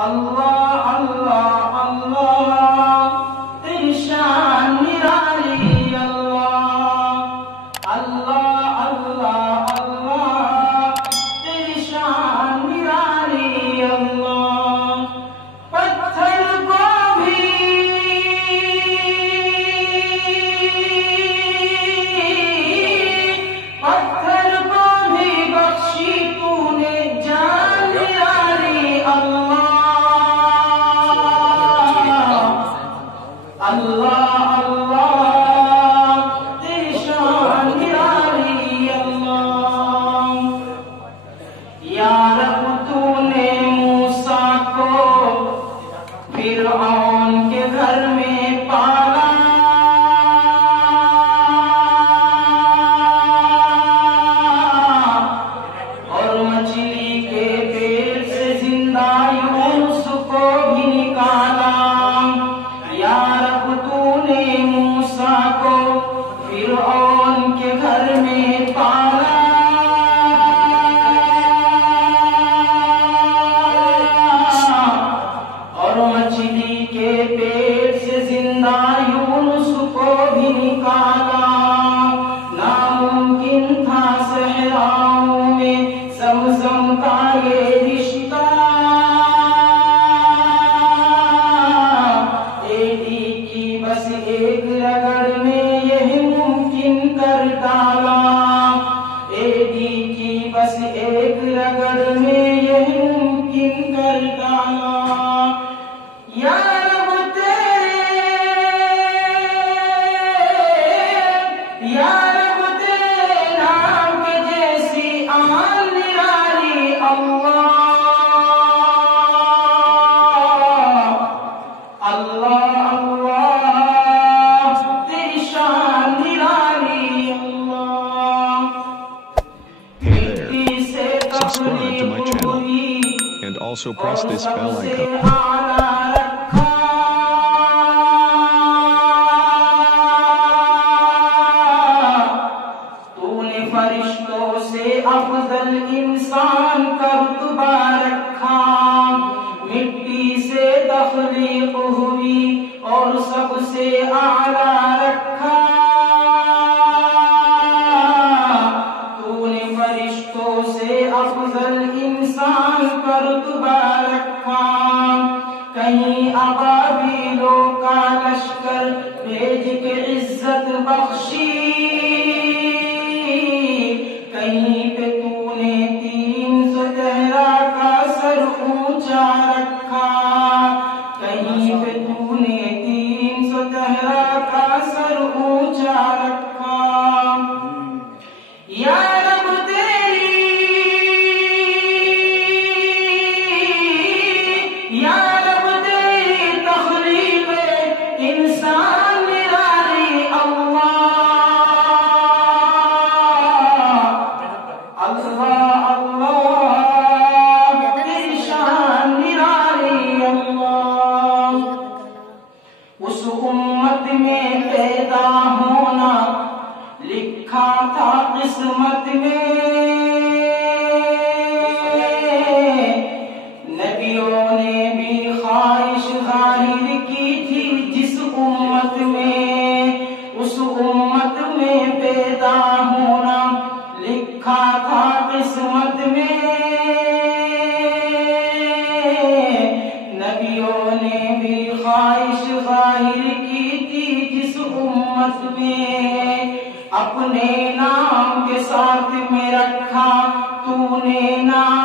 اللہ اللہ اللہ تیری شان نرالی اللہ اللہ اللہ اللہ تیری شان نرالی اللہ پتھر کو بھی بخشی تو نے جان نرالی اللہ اللہ اللہ تیری شان نرالی اللہ یا رب تو نے موسیٰ کو فرعون کے گھر میں پالا اور مچھلی کے پیٹ سے زندہ یونس کو بھی نکالا یا رب تو نے موسیٰ کو فرعون کے گھر میں پالا اور مچھلی کے پیٹ سے زندہ یونس کو بھی نکالا ناممکن تھا صحراؤں میں زمزم کا یہ رشتہ بس ایک رگڑ میں یہ ممکن کر ڈالا ایڈی کی بس ایک رگڑ میں یہ ممکن کر ڈالا یا رب تیرے نام کے جیسی آن نرالی اللہ اللہ Subscribe to my channel and also press this bell icon. تو نے فرشتوں سے افضل انسان کا رتبہ رکھا مٹی سے تخلیق ہوئی اور سب سے اعلیٰ رکھا فرشتوں سے افضل انسان کا رتبہ رکھا کہیں ابابیلوں کا لشکر بھیج کے عزت بخشی کہیں پہ تو نے 300 تہرا کا سر اونچا رکھا کہیں پہ تو نے 300 تہرا کا سر اونچا رکھا یا اس امت میں پیدا ہونا لکھا تھا قسمت میں نبیوں نے بھی خواہش ظاہر کی تھی جس امت میں اس امت میں پیدا ہونا لکھا تھا قسمت میں نبیوں نے بھی خواہش ظاہر کی تھی جس امت میں اپنے نام کے ساتھ میں رکھا تو نے نام